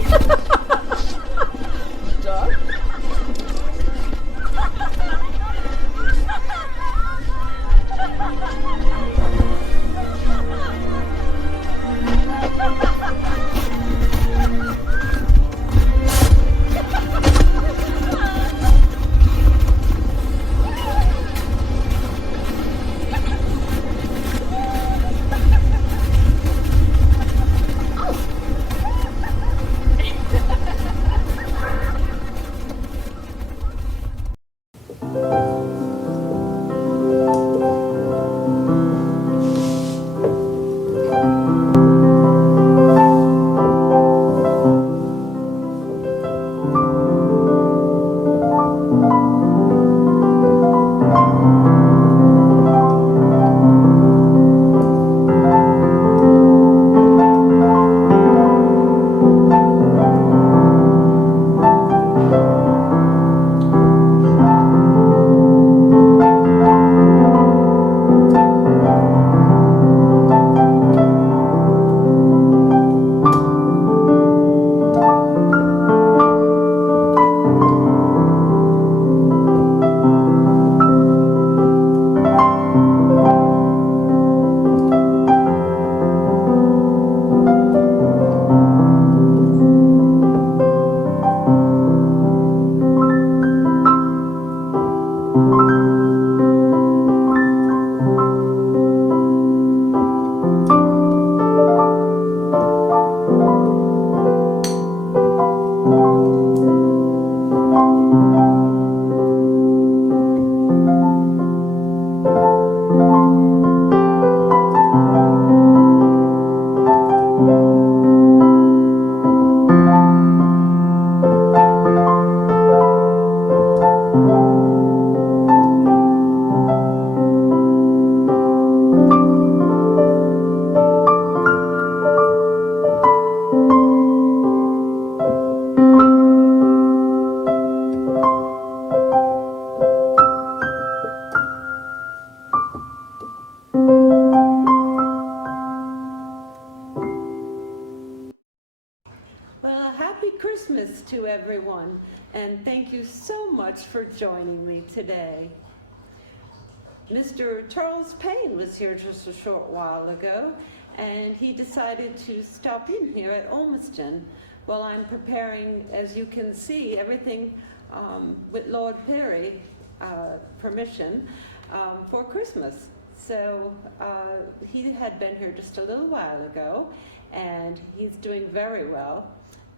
sorry. Dog? Christmas to everyone, and thank you so much for joining me today. Mr. Charles Payne was here just a short while ago, and he decided to stop in here at Olmsted while I'm preparing, as you can see, everything with Lord Perry permission for Christmas. So he had been here just a little while ago, and he's doing very well.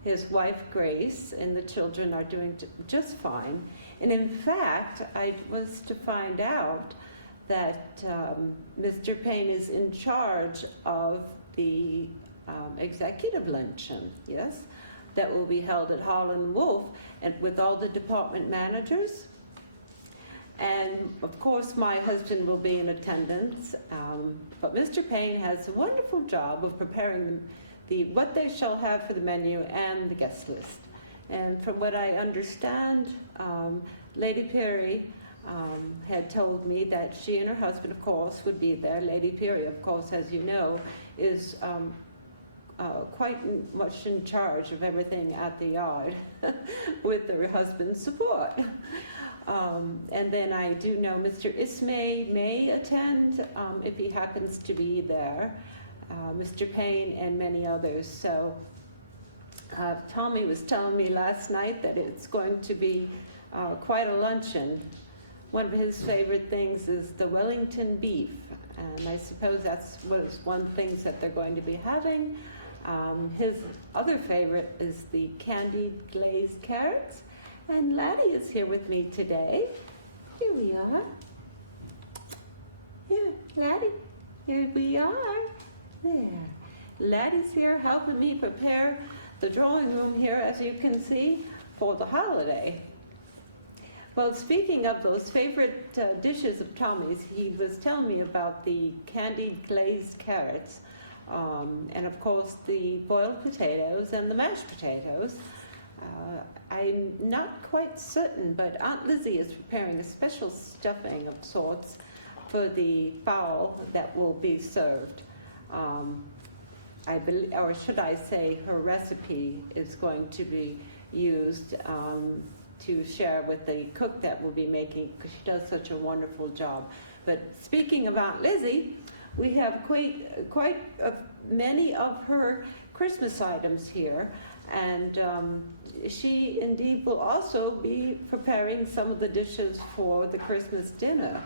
His wife, Grace, and the children are doing just fine. And in fact, I was to find out that Mr. Payne is in charge of the executive luncheon, yes, that will be held at Holland Wolf and with all the department managers. And of course, my husband will be in attendance, but Mr. Payne has a wonderful job of preparing what they shall have for the menu and the guest list. And from what I understand, Lady Perry had told me that she and her husband, of course, would be there. Lady Perry, of course, as you know, is quite much in charge of everything at the yard with her husband's support. And then I do know Mr. Ismay may attend if he happens to be there, Mr. Payne and many others. So Tommy was telling me last night that it's going to be quite a luncheon. One of his favorite things is the Wellington beef, and I suppose that's one thing that they're going to be having. His other favorite is the candied glazed carrots, and Laddie is here with me today. Here we are. Here, Laddie, here we are. There. Laddie's here helping me prepare the drawing room here, as you can see, for the holiday. Well, speaking of those favorite dishes of Tommy's, he was telling me about the candied glazed carrots, and of course the boiled potatoes and the mashed potatoes. I'm not quite certain, but Aunt Lizzie is preparing a special stuffing of sorts for the fowl that will be served. I believe, or should I say, her recipe is going to be used to share with the cook that will be making, because she does such a wonderful job. But speaking of Aunt Lizzie, we have quite many of her Christmas items here, and she indeed will also be preparing some of the dishes for the Christmas dinner.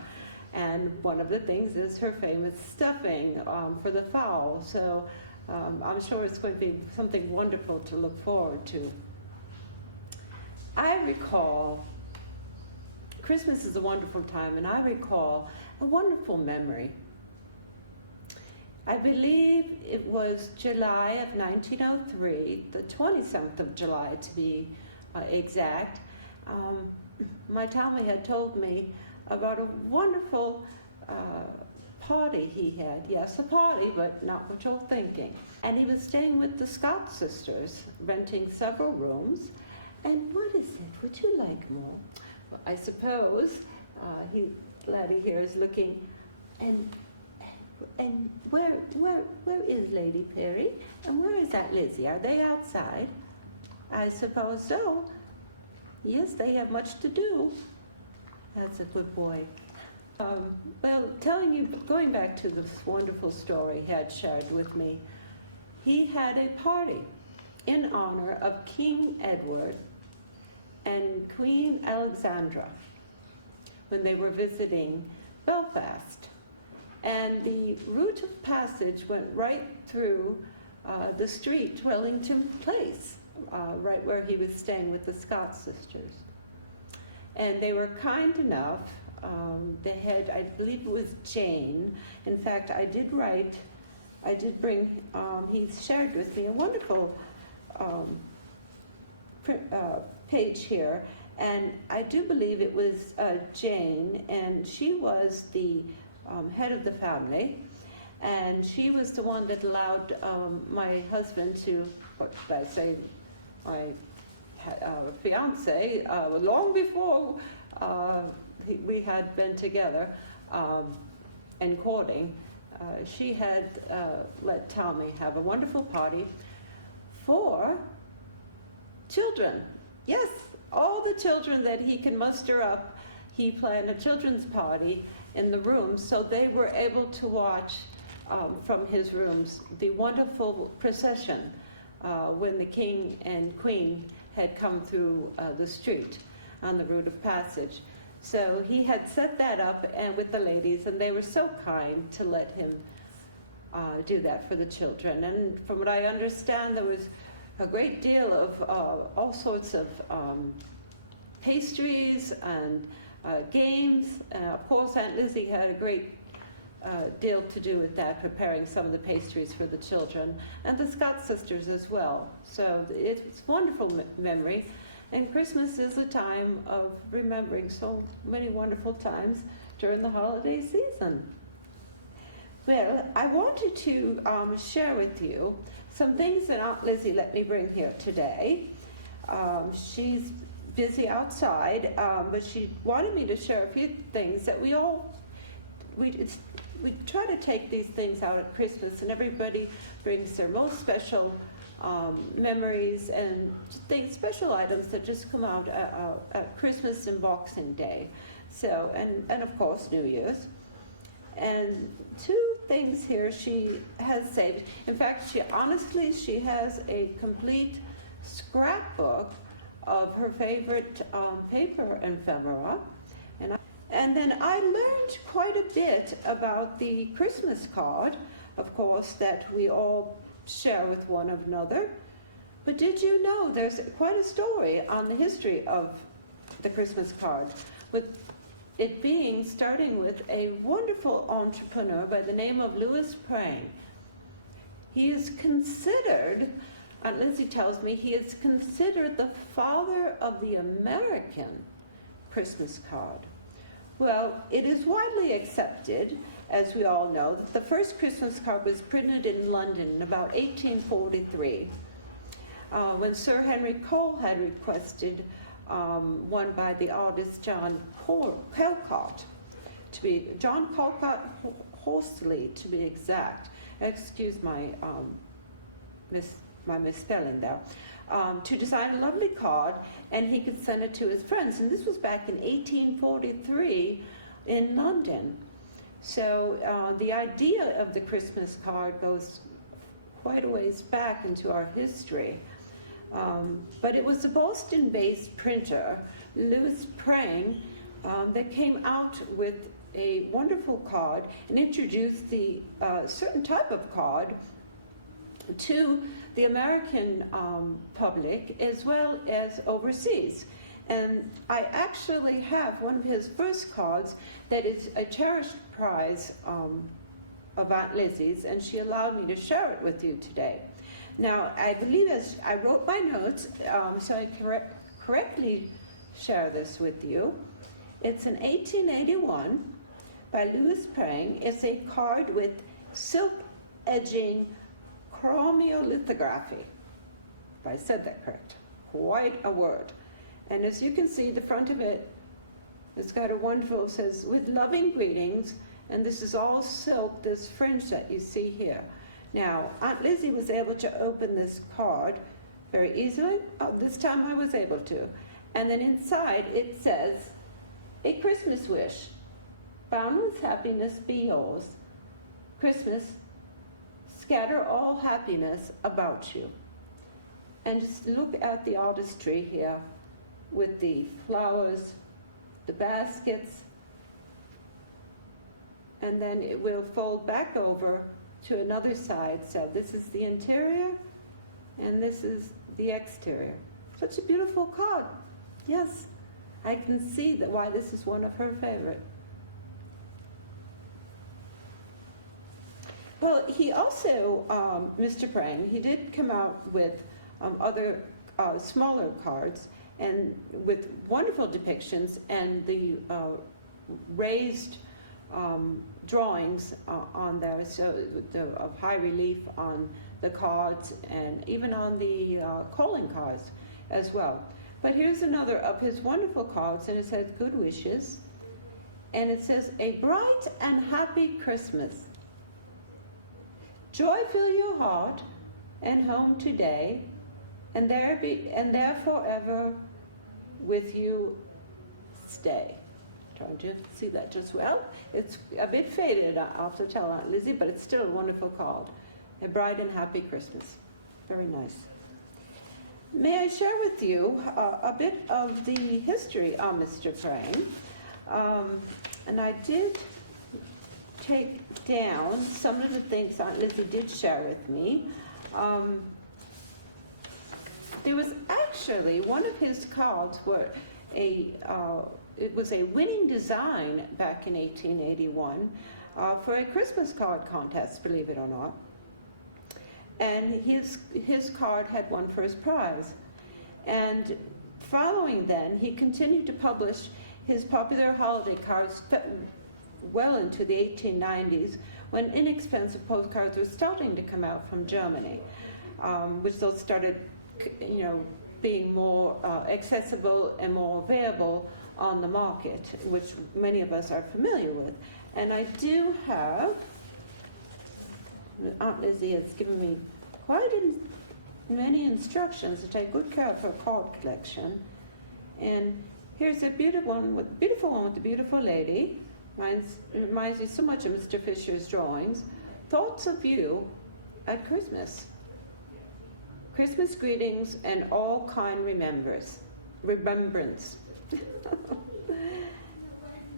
And one of the things is her famous stuffing for the fowl. So I'm sure it's going to be something wonderful to look forward to. I recall, Christmas is a wonderful time, and I recall a wonderful memory. I believe it was July of 1903, the 27th of July to be exact. My Tommy had told me about a wonderful party he had. Yes, a party, but not what you're thinking. And he was staying with the Scott sisters, renting several rooms. And what is it? Would you like more? Well, I suppose laddie here is looking, and where is Lady Perry? And where is that Lizzie? Are they outside? I suppose so. Yes, they have much to do. That's a good boy. Well, going back to this wonderful story he had shared with me, he had a party in honor of King Edward and Queen Alexandra when they were visiting Belfast. And the route of passage went right through the street, Wellington Place, right where he was staying with the Scott sisters. And they were kind enough. They had, I believe it was Jane. In fact, I did bring, he shared with me a wonderful page here. And I do believe it was Jane, and she was the head of the family. And she was the one that allowed my husband to, what should I say, my fiance, long before we had been together and courting, she had let Tommy have a wonderful party for children. Yes, all the children that he can muster up. He planned a children's party in the rooms, so they were able to watch from his rooms the wonderful procession when the king and queen had come through the street on the route of passage. So he had set that up and with the ladies, and they were so kind to let him do that for the children. And from what I understand, there was a great deal of all sorts of pastries and games. Of course, Aunt Lizzie had a great deal to do with that, preparing some of the pastries for the children, and the Scott sisters as well. So it's a wonderful memory, and Christmas is a time of remembering so many wonderful times during the holiday season. Well, I wanted to share with you some things that Aunt Lizzie let me bring here today. She's busy outside, but she wanted me to share a few things that we try to take these things out at Christmas, and everybody brings their most special memories and things, special items that just come out at Christmas and Boxing Day. So, and of course, New Year's. And two things here she has saved. In fact, she has a complete scrapbook of her favorite paper ephemera. And then I learned quite a bit about the Christmas card, of course, that we all share with one another. But did you know there's quite a story on the history of the Christmas card, with it being starting with a wonderful entrepreneur by the name of Louis Prang. He is considered, Aunt Lizzie tells me, he is considered the father of the American Christmas card. Well, it is widely accepted, as we all know, that the first Christmas card was printed in London in about 1843, when Sir Henry Cole had requested one by the artist John Calcott, John Calcott Horsley to be exact. Excuse my my misspelling there, to design a lovely card, and he could send it to his friends. And this was back in 1843 in London. So the idea of the Christmas card goes quite a ways back into our history. But it was a Boston-based printer, Louis Prang, that came out with a wonderful card and introduced the certain type of card to the American public as well as overseas. And I actually have one of his first cards that is a cherished prize of Aunt Lizzie's, and she allowed me to share it with you today. Now, I believe as I wrote my notes, so I correctly share this with you. It's an 1881 by Louis Prang. It's a card with silk edging chromiolithography, if I said that correct. Quite a word. And as you can see, the front of it, it's got a wonderful, it says, with loving greetings, and this is all silk, this fringe that you see here. Now, Aunt Lizzie was able to open this card very easily. Oh, this time I was able to. And then inside it says, a Christmas wish. Boundless happiness be yours. Christmas, scatter all happiness about you. And just look at the artistry here with the flowers, the baskets, and then it will fold back over to another side. So this is the interior, and this is the exterior. Such a beautiful card. Yes, I can see that why this is one of her favorite. Well, he also, Mr. Prang, he did come out with other smaller cards and with wonderful depictions and the raised drawings on there, so of high relief on the cards and even on the calling cards as well. But here's another of his wonderful cards, and it says good wishes, and it says a bright and happy Christmas. Joy fill your heart and home today, and there forever with you stay. Trying to see that just well. It's a bit faded, I'll have to tell Aunt Lizzie, but it's still a wonderful card. A bright and happy Christmas. Very nice. May I share with you a bit of the history of Mr. Prang? And I did take down some of the things Aunt Lizzie did share with me. There was actually one of his cards where it was a winning design back in 1881 for a Christmas card contest, believe it or not. And his card had won first prize. And following then, he continued to publish his popular holiday cards well into the 1890s, when inexpensive postcards were starting to come out from Germany, which those started, being more accessible and more available on the market, which many of us are familiar with. And I do have, Aunt Lizzie has given me quite many instructions to take good care of her card collection. And here's a beautiful one with a beautiful lady. Reminds me so much of Mr. Fisher's drawings. Thoughts of you at Christmas. Christmas greetings and all kind remembrance.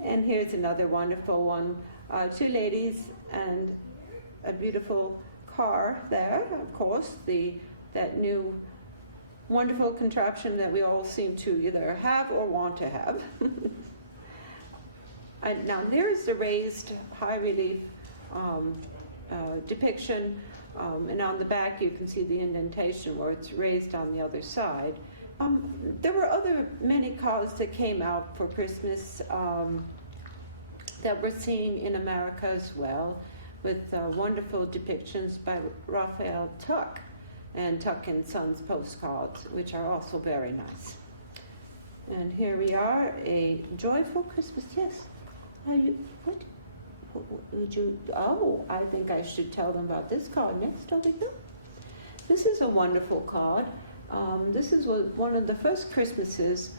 And here's another wonderful one. Two ladies and a beautiful car there, of course, that new wonderful contraption that we all seem to either have or want to have. And now there's the raised high relief depiction, and on the back you can see the indentation where it's raised on the other side. There were many cards that came out for Christmas that were seen in America as well, with wonderful depictions by Raphael Tuck and Tuck and Sons postcards, which are also very nice. And here we are, a joyful Christmas. Yes. What would you? Oh, I think I should tell them about this card next over here. This is a wonderful card. This is one of the first Christmases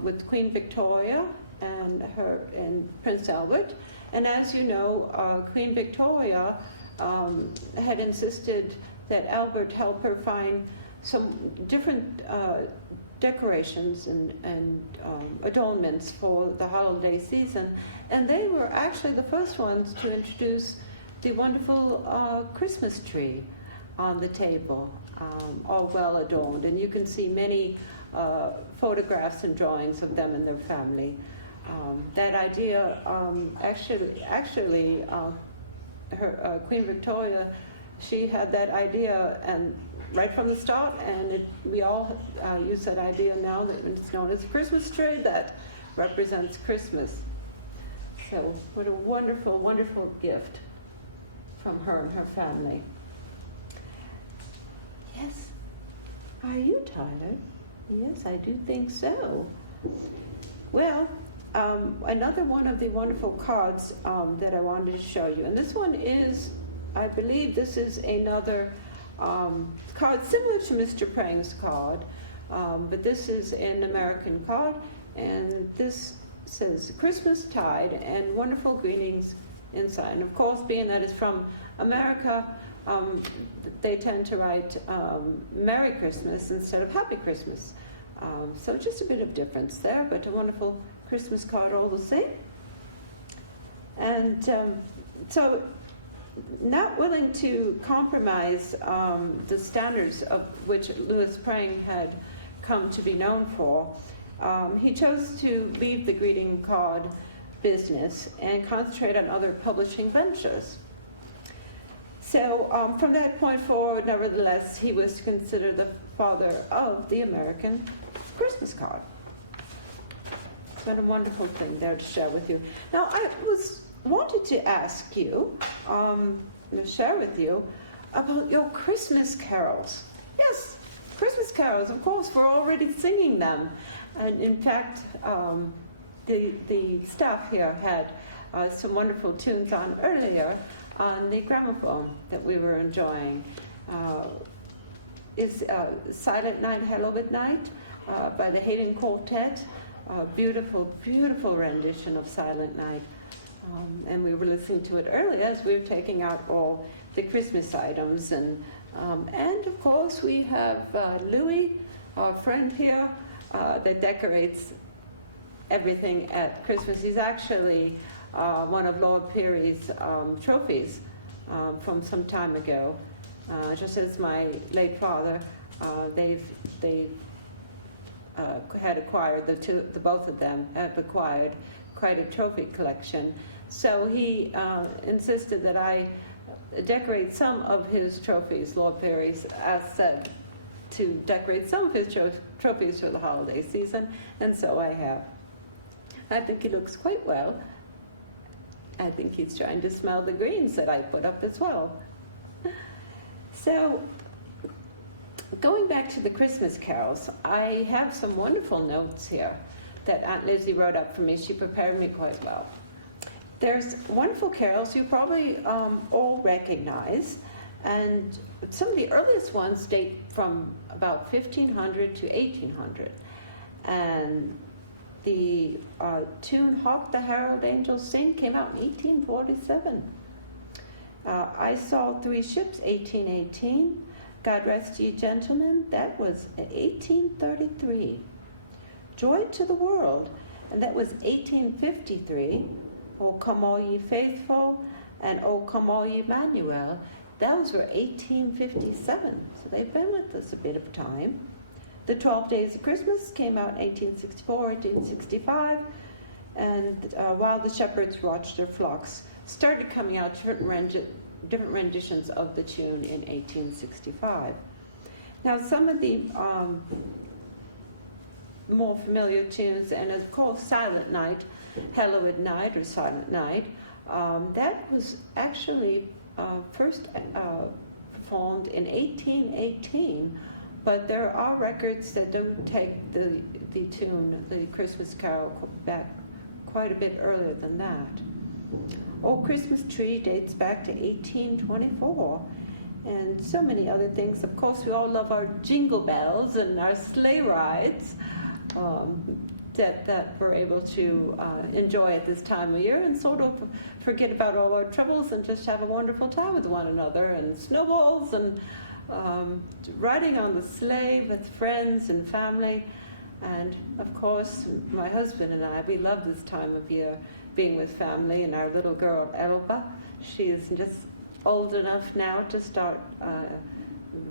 with Queen Victoria and Prince Albert. And as you know, Queen Victoria had insisted that Albert help her find some different decorations and adornments for the holiday season. And they were actually the first ones to introduce the wonderful Christmas tree on the table, all well adorned. And you can see many photographs and drawings of them and their family. That idea, Queen Victoria, she had that idea and right from the start, and we all use that idea now. That it's known as a Christmas tree that represents Christmas. So what a wonderful, wonderful gift from her and her family. Yes. Are you tired? Yes, I do think so. Well, another one of the wonderful cards that I wanted to show you, and this one is, I believe this is another card similar to Mr. Prang's card, but this is an American card, and this says Christmas tide and wonderful greetings inside. And of course, being that it's from America, they tend to write Merry Christmas instead of Happy Christmas. So just a bit of difference there, but a wonderful Christmas card all the same. And so not willing to compromise the standards of which Louis Prang had come to be known for, he chose to leave the greeting card business and concentrate on other publishing ventures. So from that point forward, nevertheless, he was considered the father of the American Christmas card. It's been a wonderful thing there to share with you. Now, I wanted to ask you, share with you, about your Christmas carols. Yes, Christmas carols, of course, we're already singing them. And in fact, the staff here had some wonderful tunes on earlier on the gramophone that we were enjoying. Is Silent Night, Hallowed Night by the Hayden Quartet. Beautiful, beautiful rendition of Silent Night. And we were listening to it earlier as we were taking out all the Christmas items. And of course, we have Louis, our friend here, that decorates everything at Christmas. He's actually one of Lord Peary's trophies from some time ago. Just as my late father, they had acquired, the both of them have acquired quite a trophy collection. So he insisted that I decorate some of his trophies, Lord Peary's, as said, to decorate some of his trophies for the holiday season, and so I have. I think he looks quite well. I think he's trying to smell the greens that I put up as well. So, going back to the Christmas carols, I have some wonderful notes here that Aunt Lizzie wrote up for me. She prepared me quite well. There's wonderful carols you probably all recognize, and some of the earliest ones date from about 1500 to 1800. And the tune Hark the Herald Angels Sing came out in 1847. I Saw Three Ships, 1818. God Rest Ye Gentlemen, that was 1833. Joy to the World, and that was 1853. Oh, Come All Ye Faithful, and Oh, Come All Ye Emmanuel. Those were 1857, so they've been with us a bit of time. The 12 Days of Christmas came out in 1864, 1865, and While the Shepherds Watched Their Flocks started coming out different renditions of the tune in 1865. Now, some of the more familiar tunes, and of course Silent Night, Hallowed Night or Silent Night, that was actually first performed in 1818, but there are records that do take the tune, the Christmas carol, back quite a bit earlier than that. Oh Christmas Tree dates back to 1824, and so many other things. Of course, we all love our jingle bells and our sleigh rides that we're able to enjoy at this time of year and sort of forget about all our troubles and just have a wonderful time with one another, and snowballs and riding on the sleigh with friends and family. And of course, my husband and I, we love this time of year, being with family, and our little girl, Elba. She is just old enough now to start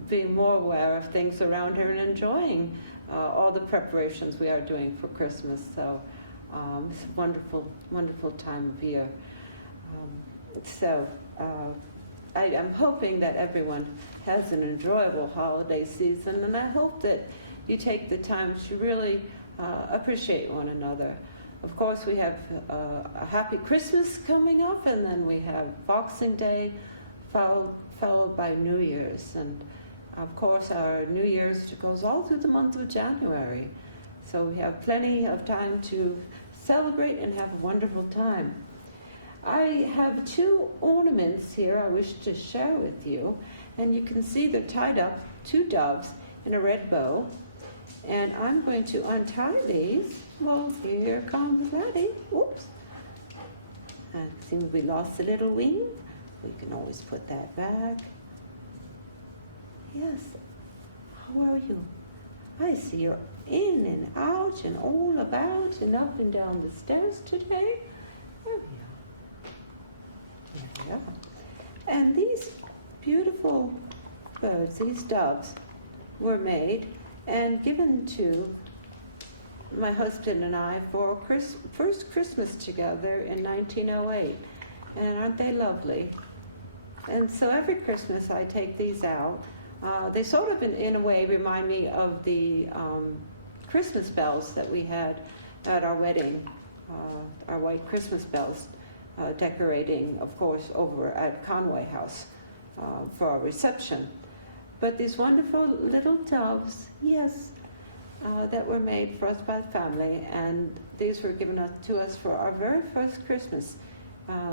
being more aware of things around her and enjoying all the preparations we are doing for Christmas. So it's a wonderful, wonderful time of year. I'm hoping that everyone has an enjoyable holiday season, and I hope that you take the time to really appreciate one another. Of course, we have a happy Christmas coming up, and then we have Boxing Day, followed by New Year's. And of course, our New Year's goes all through the month of January. So we have plenty of time to celebrate and have a wonderful time. I have two ornaments here I wish to share with you. And you can see they're tied up, two doves in a red bow. And I'm going to untie these. Well, here comes Laddie. Oops. I think we lost a little wing. We can always put that back. Yes. How are you? I see you're in and out and all about and up and down the stairs today. There we are. There we are. And these beautiful birds, these doves, were made and given to my husband and I for first Christmas together in 1908. And aren't they lovely? And so every Christmas I take these out. They sort of, in a way, remind me of the Christmas bells that we had at our wedding, our white Christmas bells, decorating, of course, over at Conway House for our reception. But these wonderful little doves, yes, that were made for us by the family, and these were given to us for our very first Christmas,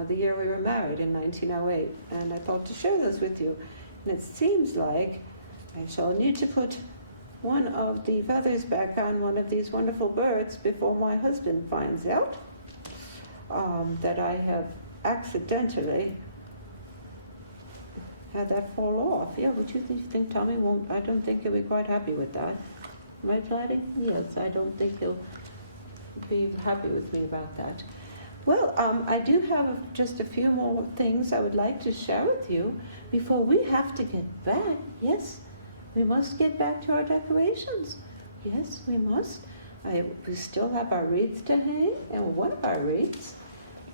the year we were married in 1908, and I thought to share those with you. And it seems like I shall need to put one of the feathers back on one of these wonderful birds before my husband finds out that I have accidentally had that fall off. Yeah, would you think Tommy won't? I don't think he'll be quite happy with that. Am I flatting? Yes, I don't think he'll be happy with me about that. Well, I do have just a few more things I would like to share with you before we have to get back. Yes, we must get back to our decorations. Yes, we must. We still have our wreaths to hang, and one of our wreaths.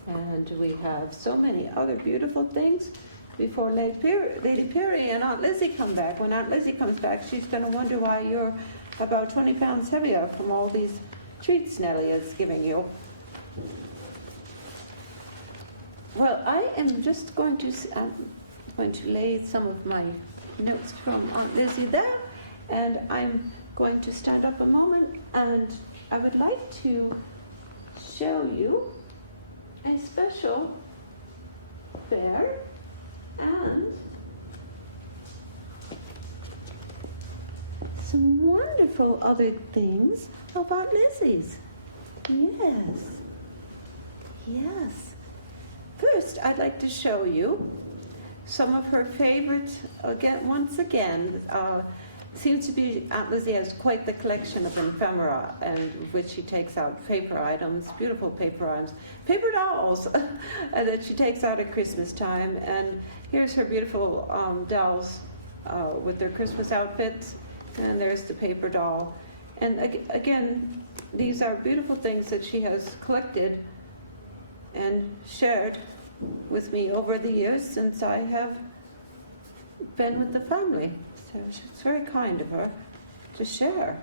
And we have so many other beautiful things before Lady Perry and Aunt Lizzie come back. When Aunt Lizzie comes back, she's going to wonder why you're about 20 pounds heavier from all these treats Nellie is giving you. Well, I am just going to lay some of my notes from Aunt Lizzie there, and I'm going to stand up a moment, and I would like to show you a special bear and some wonderful other things of Aunt Lizzie's. Yes. Yes. First, I'd like to show you some of her favorite, once again, seems to be, Aunt Lizzie has quite the collection of ephemera, and which she takes out paper items, beautiful paper items, paper dolls that she takes out at Christmas time. And here's her beautiful dolls with their Christmas outfits, and there's the paper doll. And again, these are beautiful things that she has collected and shared with me over the years since I have been with the family. So it's very kind of her to share.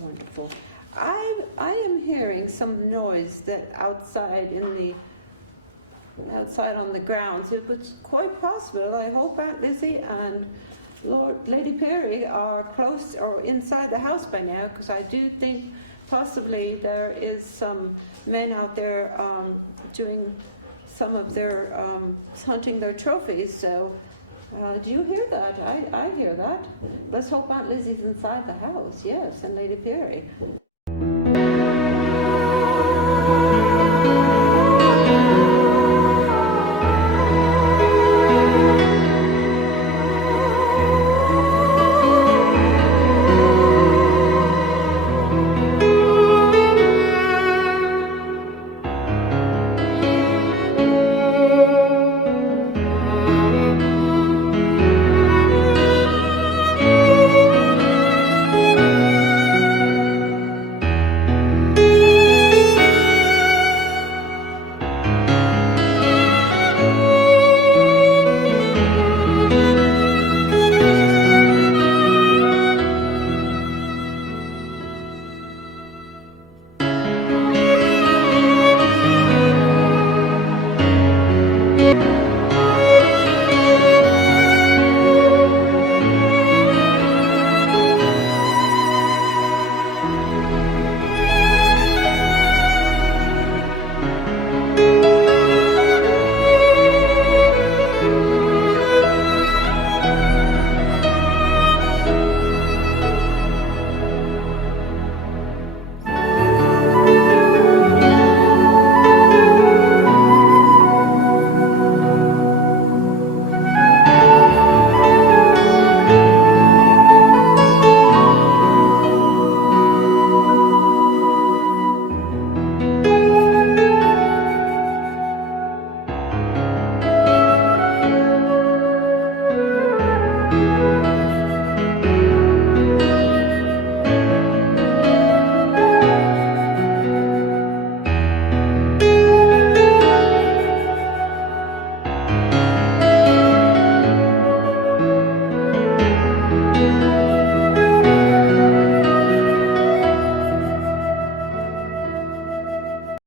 Wonderful. I am hearing some noise that outside on the grounds. It was quite possible. I hope Aunt Lizzie and Lady Perry are close or inside the house by now, because I do think possibly there is some men out there doing some of their hunting their trophies. So, do you hear that? I hear that. Let's hope Aunt Lizzie's inside the house. Yes, and Lady Perry.